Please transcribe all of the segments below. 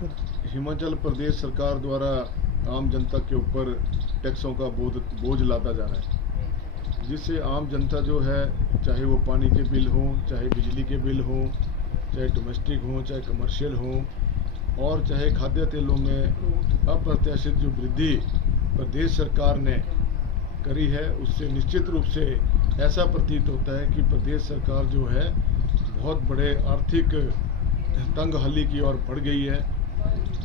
हिमाचल प्रदेश सरकार द्वारा आम जनता के ऊपर टैक्सों का बोझ लादा जा रहा है, जिससे आम जनता जो है, चाहे वो पानी के बिल हों, चाहे बिजली के बिल हों, चाहे डोमेस्टिक हों, चाहे कमर्शियल हों, और चाहे खाद्य तेलों में अप्रत्याशित जो वृद्धि प्रदेश सरकार ने करी है, उससे निश्चित रूप से ऐसा प्रतीत होता है कि प्रदेश सरकार जो है बहुत बड़े आर्थिक तंगहाली की ओर बढ़ गई है,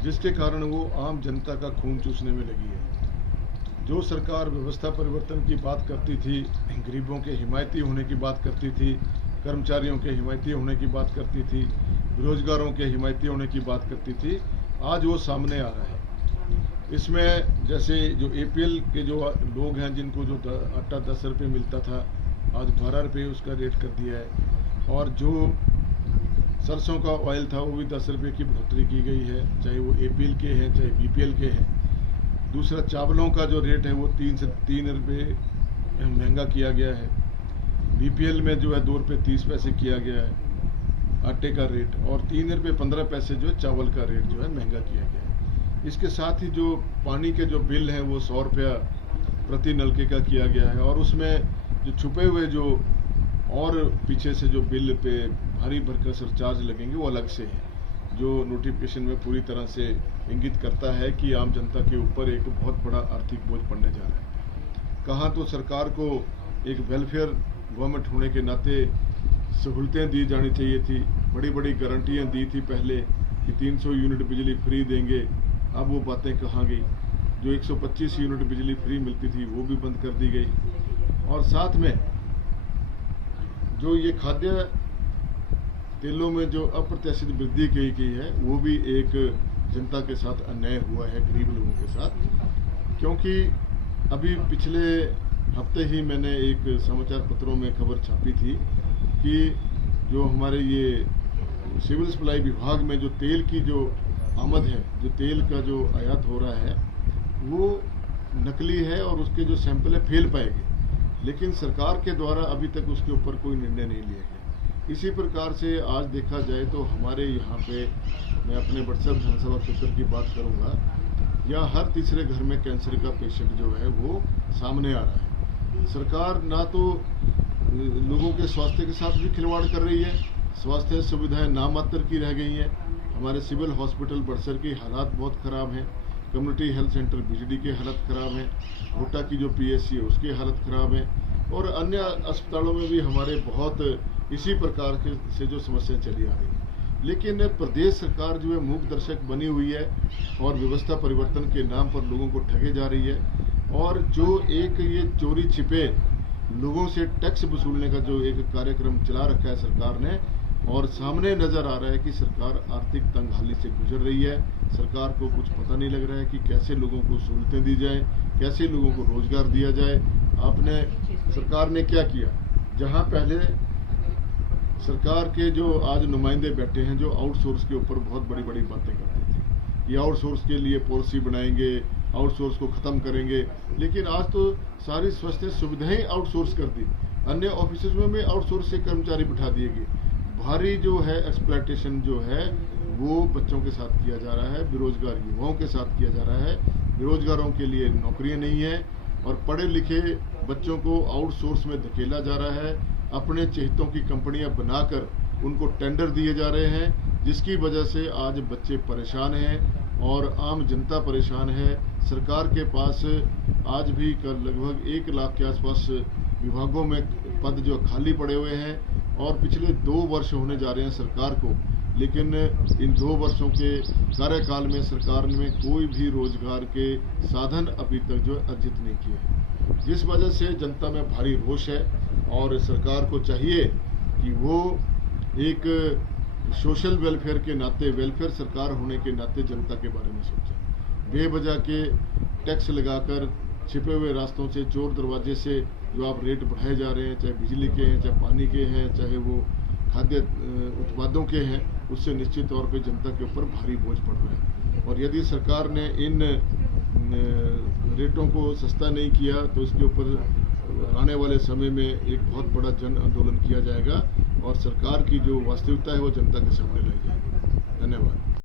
जिसके कारण वो आम जनता का खून चूसने में लगी है। जो सरकार व्यवस्था परिवर्तन की बात करती थी, गरीबों के हिमायती होने की बात करती थी, कर्मचारियों के हिमायती होने की बात करती थी, बेरोजगारों के हिमायती होने की बात करती थी, आज वो सामने आ रहा है। इसमें जैसे जो एपीएल के जो लोग हैं, जिनको जो आटा 10 रुपये मिलता था, आज 12 रुपये उसका रेट कर दिया है, और जो सरसों का ऑयल था वो भी 10 रुपये की बढ़ोतरी की गई है, चाहे वो एपीएल के हैं चाहे बीपीएल के हैं। दूसरा, चावलों का जो रेट है वो 3 से 3 रुपये महंगा किया गया है। बीपीएल में जो है 2 रुपये 30 पैसे किया गया है आटे का रेट, और 3 रुपये 15 पैसे जो है चावल का रेट जो है महंगा किया गया है। इसके साथ ही जो पानी के जो बिल हैं वो 100 रुपया प्रति नलके का किया गया है, और उसमें जो छुपे हुए जो और पीछे से जो बिल पे भारी भरकम सरचार्ज लगेंगे वो अलग से है, जो नोटिफिकेशन में पूरी तरह से इंगित करता है कि आम जनता के ऊपर एक बहुत बड़ा आर्थिक बोझ पड़ने जा रहा है। कहाँ तो सरकार को एक वेलफेयर गवर्नमेंट होने के नाते सहूलतें दी जानी चाहिए थी, बड़ी बड़ी गारंटियाँ दी थी पहले कि 300 यूनिट बिजली फ्री देंगे, अब वो बातें कहाँ गई। जो 125 यूनिट बिजली फ्री मिलती थी वो भी बंद कर दी गई, और साथ में जो ये खाद्य तेलों में जो अप्रत्याशित वृद्धि की गई है वो भी एक जनता के साथ अन्याय हुआ है, गरीब लोगों के साथ। क्योंकि अभी पिछले हफ्ते ही मैंने एक समाचार पत्रों में खबर छापी थी कि जो हमारे ये सिविल सप्लाई विभाग में जो तेल की जो आमद है, जो तेल का जो आयात हो रहा है वो नकली है, और उसके जो सैंपल है फेल पाए गए, लेकिन सरकार के द्वारा अभी तक उसके ऊपर कोई निर्णय नहीं लिया गया। इसी प्रकार से आज देखा जाए तो हमारे यहाँ पे, मैं अपने बड़सर विधानसभा क्षेत्र की बात करूँगा, या हर तीसरे घर में कैंसर का पेशेंट जो है वो सामने आ रहा है। सरकार ना तो लोगों के स्वास्थ्य के साथ भी खिलवाड़ कर रही है, स्वास्थ्य सुविधाएं नामात्र की रह गई हैं। हमारे सिविल हॉस्पिटल बड़सर की हालात बहुत ख़राब हैं, कम्युनिटी हेल्थ सेंटर बीजडी की हालत ख़राब है, घोटा की जो पीएचसी है उसकी हालत ख़राब है, और अन्य अस्पतालों में भी हमारे बहुत इसी प्रकार के से जो समस्याएं चली आ रही हैं। लेकिन प्रदेश सरकार जो है मूक दर्शक बनी हुई है, और व्यवस्था परिवर्तन के नाम पर लोगों को ठगे जा रही है, और जो एक ये चोरी छिपे लोगों से टैक्स वसूलने का जो एक कार्यक्रम चला रखा है सरकार ने, और सामने नजर आ रहा है कि सरकार आर्थिक तंगहाली से गुजर रही है। सरकार को कुछ पता नहीं लग रहा है कि कैसे लोगों को सहूलतें दी जाए, कैसे लोगों को रोजगार दिया जाए। सरकार ने क्या किया, जहां पहले सरकार के जो आज नुमाइंदे बैठे हैं, जो आउटसोर्स के ऊपर बहुत बड़ी बड़ी बातें करते थे, ये आउटसोर्स के लिए पॉलिसी बनाएंगे, आउटसोर्स को खत्म करेंगे, लेकिन आज तो सारी स्वास्थ्य सुविधाएं आउटसोर्स कर दी। अन्य ऑफिस में भी आउटसोर्स से कर्मचारी बिठा दिए गए। भारी जो है एक्सप्लॉयटेशन जो है वो बच्चों के साथ किया जा रहा है, बेरोजगार युवाओं के साथ किया जा रहा है। बेरोजगारों के लिए नौकरियां नहीं है, और पढ़े लिखे बच्चों को आउटसोर्स में धकेला जा रहा है। अपने चहेतों की कंपनियां बनाकर उनको टेंडर दिए जा रहे हैं, जिसकी वजह से आज बच्चे परेशान हैं और आम जनता परेशान है। सरकार के पास आज भी लगभग 1 लाख के आसपास विभागों में पद जो खाली पड़े हुए हैं, और पिछले 2 वर्ष होने जा रहे हैं सरकार को, लेकिन इन 2 वर्षों के कार्यकाल में सरकार ने कोई भी रोजगार के साधन अभी तक जो अर्जित नहीं किए हैं, जिस वजह से जनता में भारी रोष है। और सरकार को चाहिए कि वो एक सोशल वेलफेयर के नाते, वेलफेयर सरकार होने के नाते जनता के बारे में सोचे। बेवजह के टैक्स लगाकर छिपे हुए रास्तों से, चोर दरवाजे से जो आप रेट बढ़ाए जा रहे हैं, चाहे बिजली के हैं, चाहे पानी के हैं, चाहे वो खाद्य उत्पादों के हैं, उससे निश्चित तौर पे जनता के ऊपर भारी बोझ पड़ रहा है। और यदि सरकार ने इन रेटों को सस्ता नहीं किया तो इसके ऊपर आने वाले समय में एक बहुत बड़ा जन आंदोलन किया जाएगा, और सरकार की जो वास्तविकता है वो जनता के सामने लाई जाएगी। धन्यवाद।